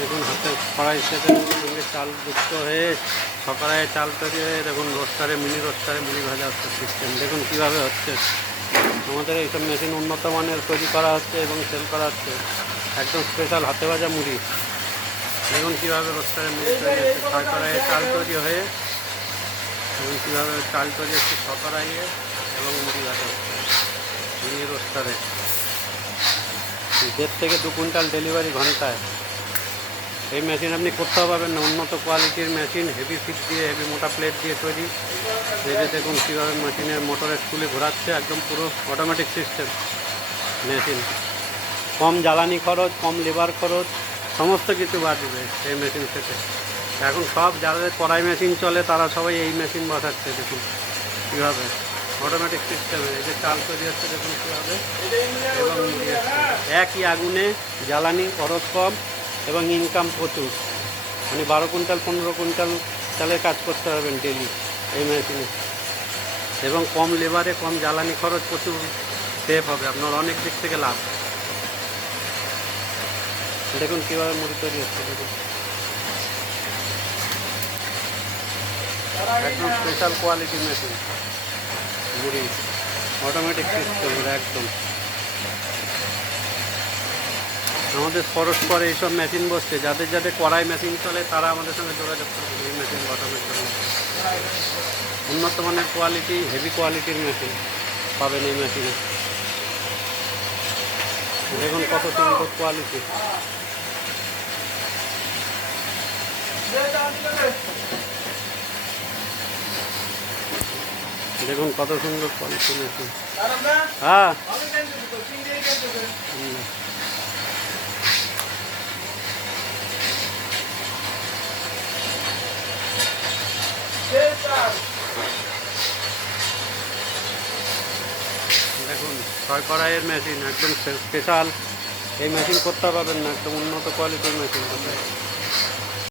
দেখুন হাতে কড়াইয়ের সাথে সঙ্গে চাল যুক্ত হয়ে সকালে চাল তৈরি হয়ে দেখুন রোস্টারে মিনি রোস্টারে মিনি ভাজা হচ্ছে সিস্টেম দেখুন কীভাবে হচ্ছে আমাদের এইসব মেশিন উন্নত মানের তৈরি করা হচ্ছে এবং সেল করা হচ্ছে একদম স্পেশাল হাতে ভাজা মুড়ি দেখুন কীভাবে রোস্টারে মুড়ি তৈরি হচ্ছে শর্করায় চাল তৈরি হয়ে এবং কীভাবে চাল তৈরি হচ্ছে সকরাইয়ে এবং মুড়ি ভাজা হচ্ছে মিনি রোস্টারে দেড় থেকে দু কুইন্টাল ডেলিভারি ঘন্টায় এই মেশিন আপনি কোথাও পাবেন না উন্নত কোয়ালিটির মেশিন হেভি ফিট দিয়ে হেভি মোটা প্লেট দিয়ে তৈরি যে দেখুন কীভাবে মেশিনের মোটরের স্কুলে ঘোরাচ্ছে একদম পুরো অটোমেটিক সিস্টেম মেশিন কম জ্বালানি খরচ কম লেবার খরচ সমস্ত কিছু বাঁচবে এই মেশিন থেকে এখন সব যাদের কড়াই মেশিন চলে তারা সবাই এই মেশিন বসাচ্ছে দেখুন কীভাবে অটোমেটিক সিস্টেমে এই যে চাল তৈরি হচ্ছে দেখুন কীভাবে এবং একই আগুনে জ্বালানি খরচ কম এবং ইনকাম প্রচুর মানে বারো কুইন্টাল পনেরো কুইন্টাল চালের কাজ করতে পারবেন ডেলি এই মেশিনে এবং কম লেবারে কম জ্বালানি খরচ প্রচুর সেভ হবে আপনার অনেক দিক থেকে লাভ দেখুন কীভাবে মুড়ি তৈরি হচ্ছে দেখুন একদম স্পেশাল কোয়ালিটি মেশিন মুড়ি অটোমেটিক সিস্টেম একদম আমাদের পরস্পরে এইসব মেশিন বসছে যাদের যাদের কড়াই মেশিন চলে তারা আমাদের সঙ্গে যোগাযোগ করবে এই মেশিন বসানোর জন্য উন্নত মানের কোয়ালিটি হেভি কোয়ালিটির মেশিন পাবেন এই মেশিনে দেখুন কত সুন্দর কোয়ালিটি দেখুন কত সুন্দর কোয়ালিটি মেশিন হ্যাঁ দেখুন ছয় কড়াইয়ের মেশিন একদম স্পেশাল এই মেশিন করতে পারবেন না একদম উন্নত কোয়ালিটির মেশিন করতে